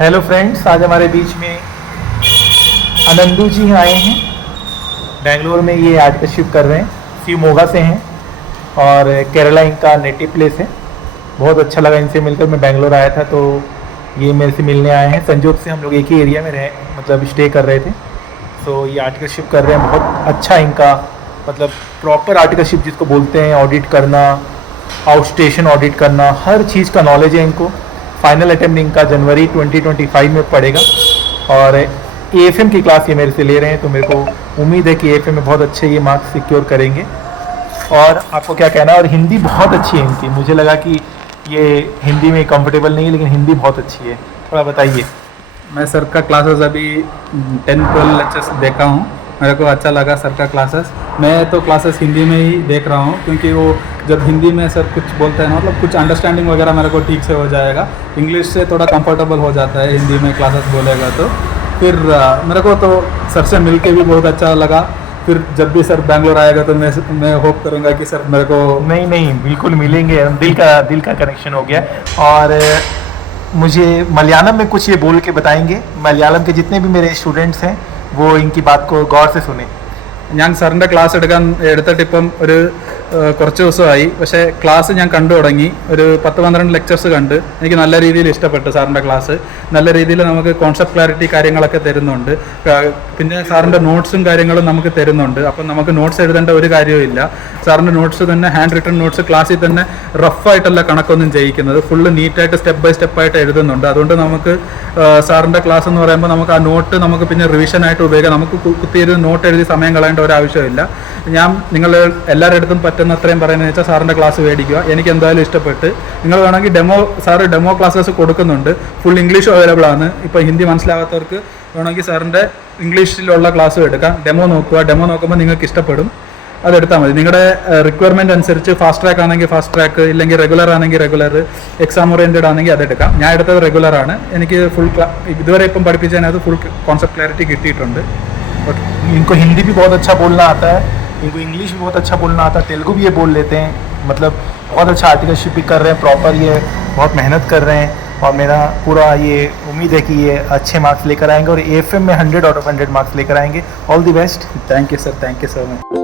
Hello friends आज हमारे बीच में आनंदू जी आए हैं। बेंगलोर में ये आर्टिकलशिप कर रहे हैं। शिवमोगा से हैं और केरला इनका नेटिव प्लेस है। बहुत अच्छा लगा इनसे मिलकर। मैं बेंगलोर आया था तो ये मेरे से मिलने आए हैं। संजोग से हम लोग एक ही एरिया में रहे मतलब स्टे कर रहे थे। तो ये आर्टिकलशिप कर रहे हैं। बहुत अच्छा इनका मतलब प्रॉपर आर्टिकलशिप जिसको बोलते हैं ऑडिट करना आउट स्टेशन ऑडिट करना, हर चीज़ का नॉलेज है इनको। फाइनल अटैम्प्ट इनका जनवरी 2025 में पड़ेगा। और ए एफ़ एम की क्लास ये मेरे से ले रहे हैं तो मेरे को उम्मीद है कि ए एफ़ एम में बहुत अच्छे ये मार्क्स सिक्योर करेंगे। और आपको क्या कहना है? और हिंदी बहुत अच्छी है इनकी। मुझे लगा कि ये हिंदी में कंफर्टेबल नहीं है, लेकिन हिंदी बहुत अच्छी है। थोड़ा बताइए। मैं सर का क्लासेस अभी टेन ट्वेल्व लेक्चर्स देखा हूँ। मेरे को अच्छा लगा सर का क्लासेस मैं तो क्लासेस हिंदी में ही देख रहा हूँ, क्योंकि वो जब हिंदी में सर कुछ बोलते हैं ना मतलब कुछ अंडरस्टैंडिंग वगैरह मेरे को ठीक से हो जाएगा। इंग्लिश से थोड़ा कंफर्टेबल हो जाता है हिंदी में क्लासेस बोलेगा तो। फिर मेरे को तो सर से मिल के भी बहुत अच्छा लगा। फिर जब भी सर बैंगलोर आएगा तो मैं मैं होप करूँगा कि सर मेरे को नहीं नहीं, बिल्कुल मिलेंगे। दिल का दिल का कनेक्शन हो गया। और, मुझे मलयालम में कुछ ये बोल के बताएँगे। मलयालम के जितने भी मेरे स्टूडेंट्स हैं वो इनकी बात को गौर से सुने ഞാൻ സാറിൻ്റെ ക്ലാസ് എടുക്കാൻ എടുത്തിട്ട് ഇപ്പം ഒരു ഏഹ്, കുറച്ച് ദിവസമായി. പക്ഷേ ക്ലാസ് ഞാൻ കണ്ടു തുടങ്ങി. ഒരു പത്ത് പന്ത്രണ്ട് ലെക്ചേഴ്സ് കണ്ട്. എനിക്ക് നല്ല രീതിയിൽ ഇഷ്ടപ്പെട്ടു സാറിന്റെ ക്ലാസ്. നല്ല രീതിയിൽ നമുക്ക് കോൺസെപ്റ്റ് ക്ലാരിറ്റി കാര്യങ്ങളൊക്കെ തരുന്നുണ്ട്. പിന്നെ സാറിന്റെ നോട്ട്സും കാര്യങ്ങളും നമുക്ക് തരുന്നുണ്ട്. അപ്പം നമുക്ക് നോട്ട്സ് എഴുതേണ്ട ഒരു കാര്യവുമില്ല സാറിന്റെ നോട്ട്സ് തന്നെ ഹാൻഡ് റിട്ടൺ നോട്ട്സ് ക്ലാസ്സിൽ തന്നെ റഫായിട്ടല്ല കണക്കൊന്നും ചെയ്യിക്കുന്നത്. ഫുള്ള് നീറ്റായിട്ട് സ്റ്റെപ്പ് ബൈ സ്റ്റെപ്പ് ആയിട്ട് എഴുതുന്നുണ്ട്. അതുകൊണ്ട് നമുക്ക് സാറിന്റെ ക്ലാസ് എന്ന് പറയുമ്പോൾ നമുക്ക് ആ നോട്ട് നമുക്ക് പിന്നെ റിവിഷനായിട്ട് ഉപയോഗിക്കാം. നമുക്ക് കുത്തിയൊരു കുത്തിയിരുന്ന് നോട്ട് എഴുതി സമയം കളയേണ്ട ഒരു ആവശ്യമില്ല ഞാൻ നിങ്ങൾ എല്ലാവരുടെ അടുത്തും പറ്റുന്ന പറ്റുന്ന അത്രയും പറയുന്നത് വെച്ചാൽ സാറിന്റെ ക്ലാസ് മേടിക്കുക. എനിക്ക് എന്തായാലും ഇഷ്ടപ്പെട്ട്. നിങ്ങൾ വേണമെങ്കിൽ ഡെമോ സാറ് ഡെമോ ക്ലാസ്സസ് കൊടുക്കുന്നുണ്ട്. ഫുൾ ഇംഗ്ലീഷ് അവൈലബിൾ ആണ്. ഇപ്പോൾ ഹിന്ദി മനസ്സിലാകാത്തവർക്ക് വേണമെങ്കിൽ സാറിന്റെ ഇംഗ്ലീഷിലുള്ള ക്ലാസ്സും എടുക്കാം. ഡെമോ നോക്കുക. ഡെമോ നോക്കുമ്പോൾ നിങ്ങൾക്ക് ഇഷ്ടപ്പെടും. അതെടുത്താൽ മതി. നിങ്ങളുടെ റിക്വയർമെന്റ് അനുസരിച്ച് ഫാസ്റ്റ് ട്രാക്ക് ആണെങ്കിൽ ഫാസ്റ്റ് ട്രാക്ക് ഇല്ലെങ്കിൽ റെഗുലർ ആണെങ്കിൽ റെഗുലർ എക്സാം ഓറിയന്റഡ് ആണെങ്കിൽ അതെടുക്കാം ഞാൻ എടുത്തത് റെഗുലർ ആണ്. എനിക്ക് ഫുൾ ഇതുവരെ ഇപ്പം പഠിപ്പിച്ചതിനകത്ത് ഫുൾ കോൺസെപ്റ്റ് ക്ലാരിറ്റി കിട്ടിയിട്ടുണ്ട്. ഓക്കെ എനിക്ക് ഹിന്ദി ബി ബഹുത് അച്ഛാ ബോൾന इनको इंग्लिश भी बहुत अच्छा बोलना आता है, तेलुगु भी ये बोल लेते हैं। मतलब बहुत अच्छा आर्टिकलशिप भी कर रहे हैं प्रॉपर ये बहुत मेहनत कर रहे हैं और मेरा पूरा ये उम्मीद है कि ये अच्छे मार्क्स लेकर आएँगे और एफ़ में hundred out of hundred marks लेकर आएँगे। All the best thank you sir thank you so much